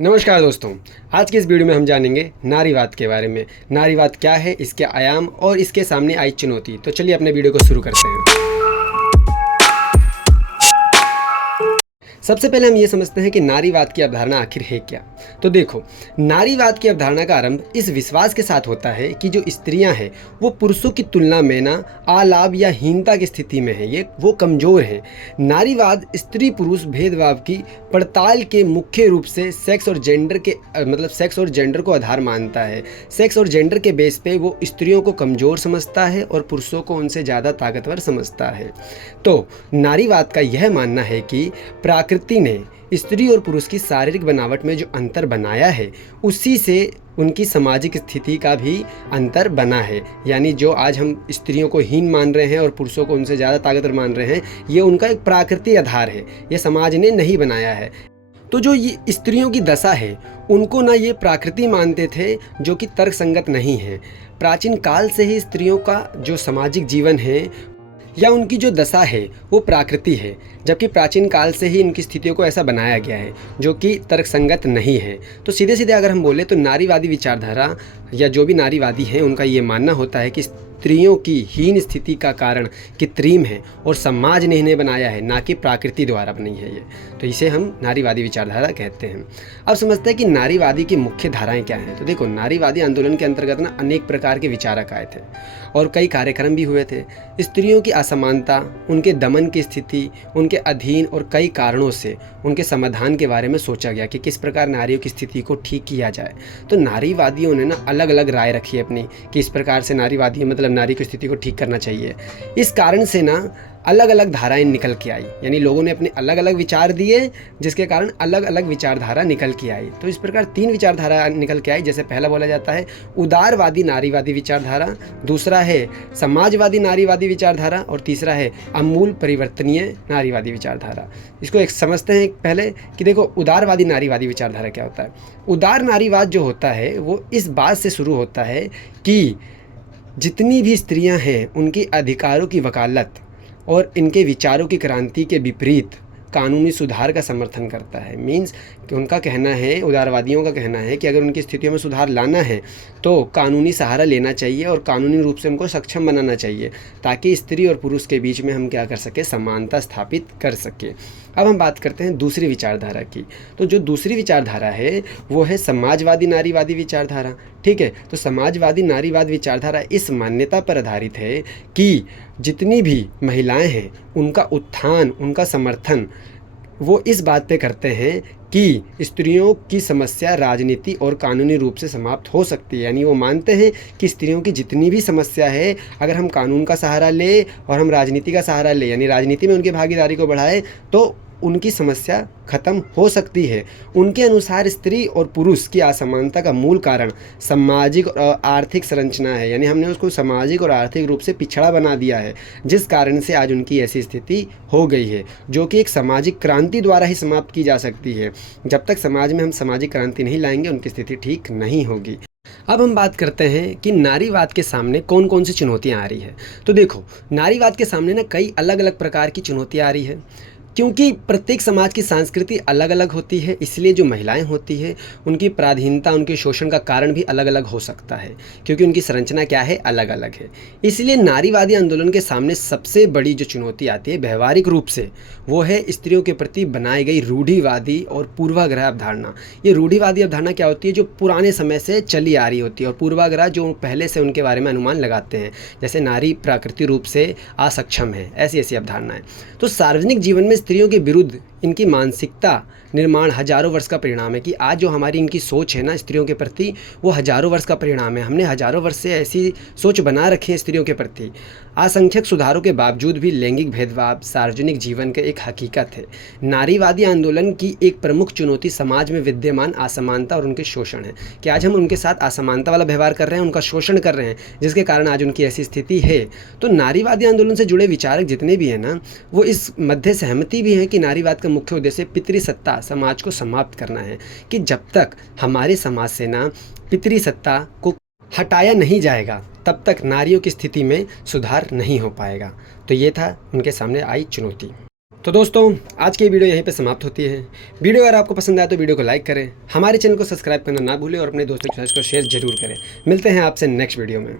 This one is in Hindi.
नमस्कार दोस्तों। आज के इस वीडियो में हम जानेंगे नारीवाद के बारे में। नारीवाद क्या है, इसके आयाम और इसके सामने आई चुनौती। तो चलिए अपने वीडियो को शुरू करते हैं। सबसे पहले हम ये समझते हैं कि नारीवाद की अवधारणा आखिर है क्या। तो देखो, नारीवाद की अवधारणा का आरंभ इस विश्वास के साथ होता है कि जो स्त्रियां हैं वो पुरुषों की तुलना में ना अलाभ या हीनता की स्थिति में है, ये वो कमज़ोर हैं। नारीवाद स्त्री पुरुष भेदभाव की पड़ताल के मुख्य रूप से सेक्स और जेंडर के सेक्स और जेंडर को आधार मानता है। सेक्स और जेंडर के बेस पे वो स्त्रियों को कमज़ोर समझता है और पुरुषों को उनसे ज़्यादा ताकतवर समझता है। तो नारीवाद का यह मानना है कि प्रकृति ने स्त्री और पुरुष की शारीरिक बनावट में जो अंतर बनाया है उसी से उनकी सामाजिक स्थिति का भी अंतर बना है। यानी जो आज हम स्त्रियों को हीन मान रहे हैं और पुरुषों को उनसे ज़्यादा ताकतवर मान रहे हैं, ये उनका एक प्राकृतिक आधार है, ये समाज ने नहीं बनाया है। तो जो ये स्त्रियों की दशा है उनको ना ये प्राकृति मानते थे, जो कि तर्कसंगत नहीं है। प्राचीन काल से ही स्त्रियों का जो सामाजिक जीवन है या उनकी जो दशा है वो प्राकृति है, जबकि प्राचीन काल से ही इनकी स्थितियों को ऐसा बनाया गया है जो कि तर्कसंगत नहीं है। तो सीधे सीधे अगर हम बोले तो नारीवादी विचारधारा या जो भी नारीवादी हैं उनका ये मानना होता है कि स्त्रियों की हीन स्थिति का कारण कृत्रिम है और समाज ने इन्हें बनाया है, ना कि प्रकृति द्वारा बनी है ये। तो इसे हम नारीवादी विचारधारा कहते हैं। अब समझते हैं कि नारीवादी की मुख्य धाराएं क्या हैं। तो देखो, नारीवादी आंदोलन के अंतर्गत ना अनेक प्रकार के विचारक आए थे और कई कार्यक्रम भी हुए थे। स्त्रियों की असमानता, उनके दमन की स्थिति, उनके अधीन और कई कारणों से उनके समाधान के बारे में सोचा गया कि किस प्रकार नारियों की स्थिति को ठीक किया जाए। तो नारीवादियों ने ना अलग अलग राय रखी है अपनी कि इस प्रकार से नारीवादी नारी की स्थिति को ठीक करना चाहिए। इस कारण से ना अलग अलग धाराएं निकल के आई, यानी लोगों ने अपने अलग अलग विचार दिए जिसके कारण अलग अलग विचारधारा निकल के आई। तो इस प्रकार 3 विचारधारा निकल के आई। जैसे पहला बोला जाता है उदारवादी नारीवादी विचारधारा, दूसरा है समाजवादी नारीवादी विचारधारा और तीसरा है आमूल परिवर्तनीय नारीवादी विचारधारा। इसको एक समझते हैं पहले कि देखो, उदारवादी नारीवादी विचारधारा क्या होता है। उदार नारीवाद जो होता है वो इस बात से शुरू होता है कि जितनी भी स्त्रियां हैं उनकी अधिकारों की वकालत और इनके विचारों की क्रांति के विपरीत कानूनी सुधार का समर्थन करता है। मीन्स कि उनका कहना है, उदारवादियों का कहना है कि अगर उनकी स्थितियों में सुधार लाना है तो कानूनी सहारा लेना चाहिए और कानूनी रूप से उनको सक्षम बनाना चाहिए, ताकि स्त्री और पुरुष के बीच में हम क्या कर सके, समानता स्थापित कर सके। अब हम बात करते हैं दूसरी विचारधारा की। तो जो दूसरी विचारधारा है वो है समाजवादी नारीवादी विचारधारा। ठीक है, तो समाजवादी नारीवाद विचारधारा इस मान्यता पर आधारित है कि जितनी भी महिलाएं हैं उनका उत्थान, उनका समर्थन वो इस बात पे करते हैं कि स्त्रियों की समस्या राजनीति और कानूनी रूप से समाप्त हो सकती है। यानी वो मानते हैं कि स्त्रियों की जितनी भी समस्या है, अगर हम कानून का सहारा ले और हम राजनीति का सहारा ले, यानी राजनीति में उनकी भागीदारी को बढ़ाए, तो उनकी समस्या खत्म हो सकती है। उनके अनुसार स्त्री और पुरुष की असमानता का मूल कारण सामाजिक और आर्थिक संरचना है। यानी हमने उसको सामाजिक और आर्थिक रूप से पिछड़ा बना दिया है, जिस कारण से आज उनकी ऐसी स्थिति हो गई है, जो कि एक सामाजिक क्रांति द्वारा ही समाप्त की जा सकती है। जब तक समाज में हम सामाजिक क्रांति नहीं लाएंगे उनकी स्थिति ठीक नहीं होगी। अब हम बात करते हैं कि नारीवाद के सामने कौन कौन सी चुनौतियां आ रही है। तो देखो, नारीवाद के सामने ना कई अलग अलग प्रकार की चुनौतियां आ रही है, क्योंकि प्रत्येक समाज की संस्कृति अलग अलग होती है। इसलिए जो महिलाएं होती है उनकी पराधीनता, उनके शोषण का कारण भी अलग अलग हो सकता है, क्योंकि उनकी संरचना क्या है, अलग अलग है। इसलिए नारीवादी आंदोलन के सामने सबसे बड़ी जो चुनौती आती है व्यवहारिक रूप से, वो है स्त्रियों के प्रति बनाई गई रूढ़िवादी और पूर्वाग्रह अवधारणा। ये रूढ़िवादी अवधारणा क्या होती है, जो पुराने समय से चली आ रही होती है, और पूर्वाग्रह जो पहले से उनके बारे में अनुमान लगाते हैं, जैसे नारी प्राकृतिक रूप से असक्षम है, ऐसी ऐसी अवधारणाएं। तो सार्वजनिक जीवन में स्त्रियों के विरुद्ध इनकी मानसिकता निर्माण हजारों वर्ष का परिणाम है। कि आज जो हमारी इनकी सोच है ना स्त्रियों के प्रति, वो हजारों वर्ष का परिणाम है। हमने हजारों वर्ष से ऐसी सोच बना रखी है स्त्रियों के प्रति। असंख्यक सुधारों के बावजूद भी लैंगिक भेदभाव सार्वजनिक जीवन के एक हकीकत है। नारीवादी आंदोलन की एक प्रमुख चुनौती समाज में विद्यमान असमानता और उनके शोषण है, कि आज हम उनके साथ असमानता वाला व्यवहार कर रहे हैं, उनका शोषण कर रहे हैं, जिसके कारण आज उनकी ऐसी स्थिति है। तो नारीवादी आंदोलन से जुड़े विचारक जितने भी हैं ना, वो इस मध्य सहमति भी हैं कि नारीवाद का मुख्य उद्देश्य पितृसत्ता समाज को समाप्त करना है, कि जब तक हमारे समाज से ना पितृसत्ता को हटाया नहीं जाएगा तब तक नारियों की स्थिति में सुधार नहीं हो पाएगा। तो ये था उनके सामने आई चुनौती। तो दोस्तों आज की वीडियो यहीं पे समाप्त होती है। वीडियो अगर आपको पसंद आए तो वीडियो को लाइक करें, हमारे चैनल को सब्सक्राइब करना ना भूलें और अपने दोस्तों के साथ इसको शेयर जरूर करें। मिलते हैं आपसे नेक्स्ट वीडियो में।